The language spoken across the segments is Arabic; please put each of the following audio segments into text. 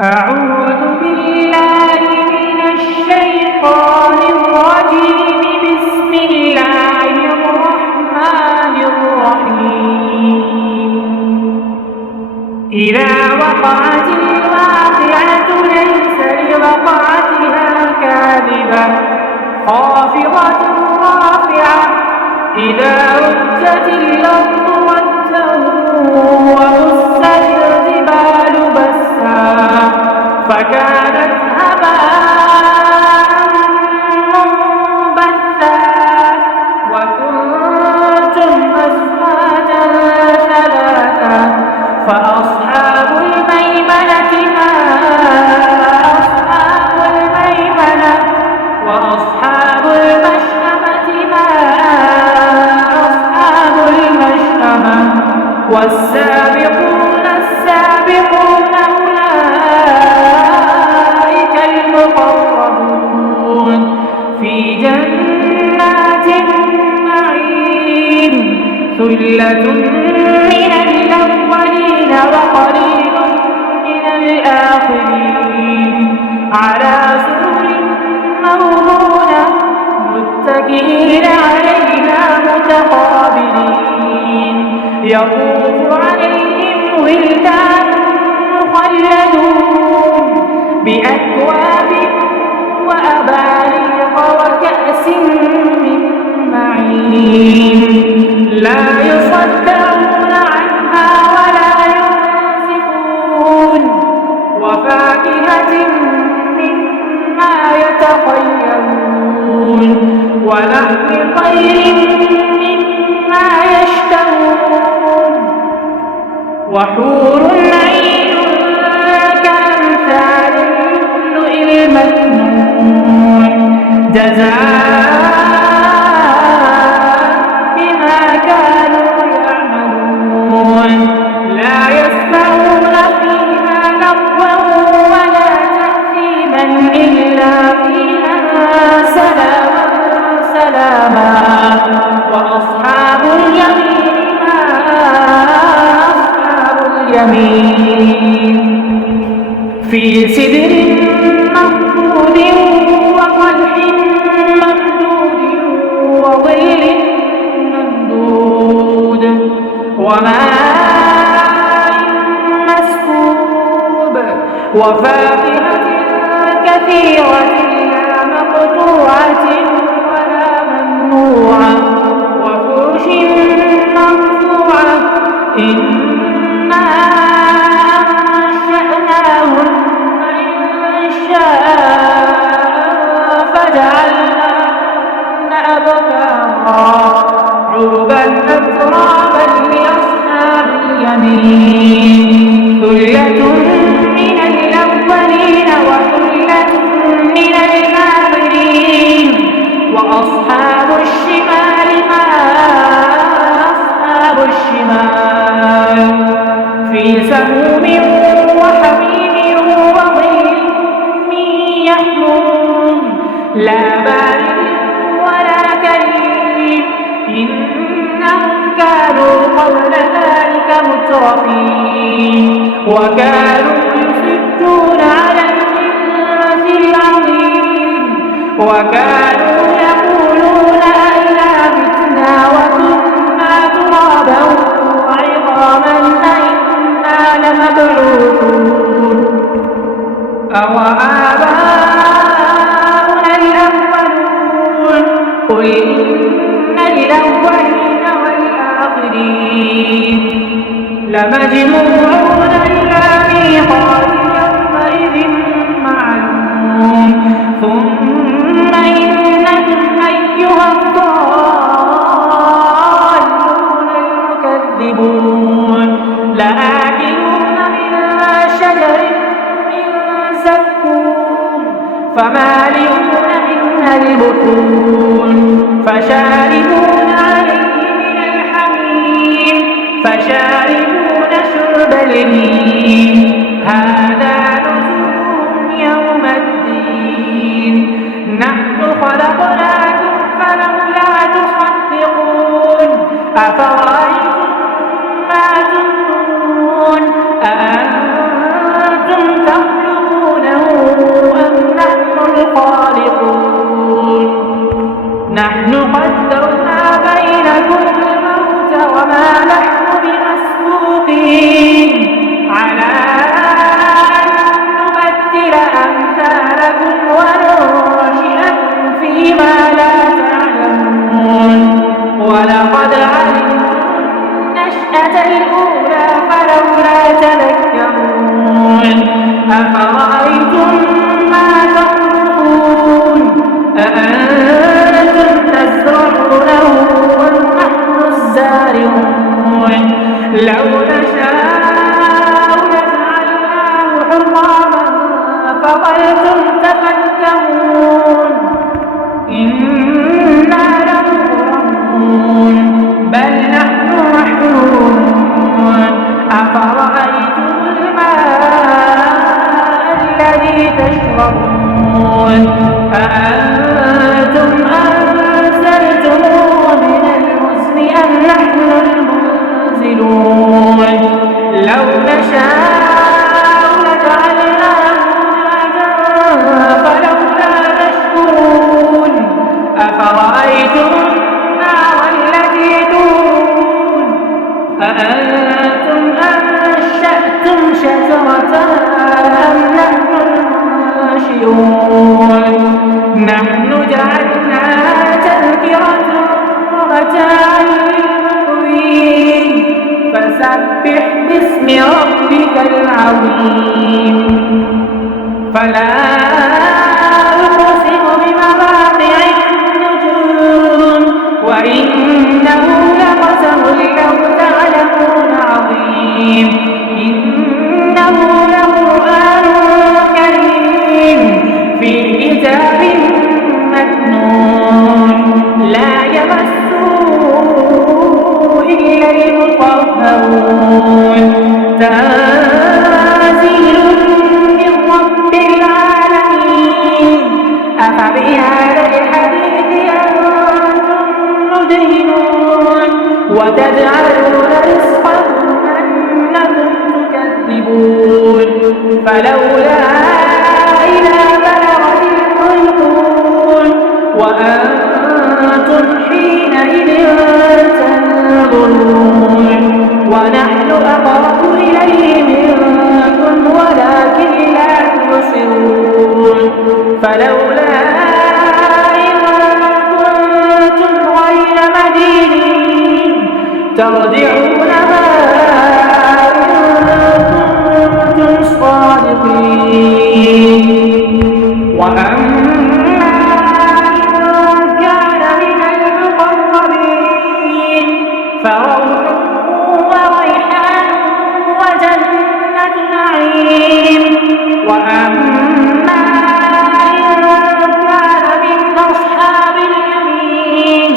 أعوذ بالله من الشيطان الرجيم. بسم الله الرحمن الرحيم. إذا وقعت الواقعة ليس لوقعتها كاذبة خافضة رافعة. إذا رجت الأرض رجا وبست الجبال بسا فكانت هباء منبثا وكنتم أزواجا ثلاثا فأصحاب الميمنة ما أصحاب الميمنة وأصحاب المشأمة ما أصحاب المشأمة والسابقون السابقون أولئك المقربون في جنات النعيم. ثلة من الأولين وقليل من الآخرين على سرر موضونة متكئين عليها متقابلين. يطوف عليهم ولدان مخلدون بأكواب وأباريق وكأس من معين لا يصدعون عنها ولا ينزفون وفاكهة مما يتخيرون ولحم طير مما يشتهون وحور عين كأمثال اللؤلؤ المكنون جزاء بما كانوا يعملون. لا يسمعون فيها لغوا ولا تأثيما إلا قيلا سلاما سلاما. وأصحاب اليمين ما أصحاب اليمين في سدر مخضود وطلح ممدود وظل ممدود وماء مسكوب وفاكهة كثيرة لا مقطوعة ولا ممنوعة وفرش مرفوعة. إنا أنشأناهن إنشاء فجعلناهن أبكارا عربا أترابا لأصحاب اليمين. ثلة من الأولين وثلة من الآخرين وأصحاب الشمال ما أصحاب الشمال في سموم وحميم وظل من يحموم لا بارد ولا كريم. إنهم كانوا قبل ذلك مترفين وكانوا يصدون على الإنس العظيم وكانوا يقولون أئذا متنا وكنا ترابا وعظاما أئنا لمبعوثون أوآباؤنا الأولون قل إن الأولين والآخرين لمجموعون إلى ميقات يومئذ معلوم. ثم إنكم أيها الضالون المكذبون لآكلون من شجر من زقوم فمالئون منها البطون فشاربون عليه من الحميم فشاربون شرب الهيم. هذا نزلهم يوم الدين. نحن خلقناكم فلولا تصدقون. أفرأيتم ما تمنون أأنتم تخلقون أفرأيتم ما تحرثون أأنتم تزرعونه أم نحن الزارعون لو نشاء لجعلناه حطاما فظلتم تفكهون إنا لمغرمون بل نحن محرومون أفرأيتم الماء الذي تشربون أأنتم أنزلتموه من المزن أم نحن المنزلون لو نشاء لجعلناه أجاجا فلولا تشكرون أفرأيتم النار التي تورون أأنتم أنشأتم شجرتها أم نحن المنشئون نحن جعلناها تذكرة ومتاعا للمقوين فسبح باسم ربك العظيم فلا أقسم بمواقع النجوم وإنه لقسم لو تعلمون عظيم إنه لقرآن كريم في كتاب مكنون لا يمسه إلا المطهرون تنزيل من رب العالمين أفبهذا الحديث أنتم مدهنون وتجعلون رزقكم أنكم تكذبون فلولا إذا بلغت الحلقون وأنتم حينئذ تنظرون ونحن أقرب إليه منكم ولكن لا تبصرون فلولا إن كنتم غير مدينين ترجعونها إن كنتم صادقين وأما إن كان من المقربين فروح وريحان وجنة نعيم وأما إن كان من أصحاب اليمين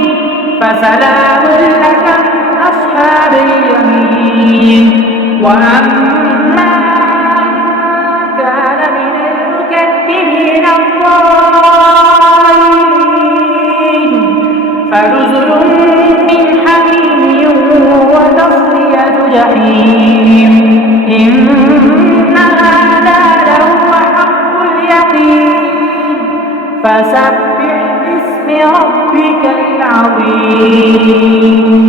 فسلام لك من أصحاب اليمين وأما إن كان من المكذبين الضالين فنزل من حميم وتصلية جحيم إن هذا لهو حق اليقين فسبح باسم ربك العظيم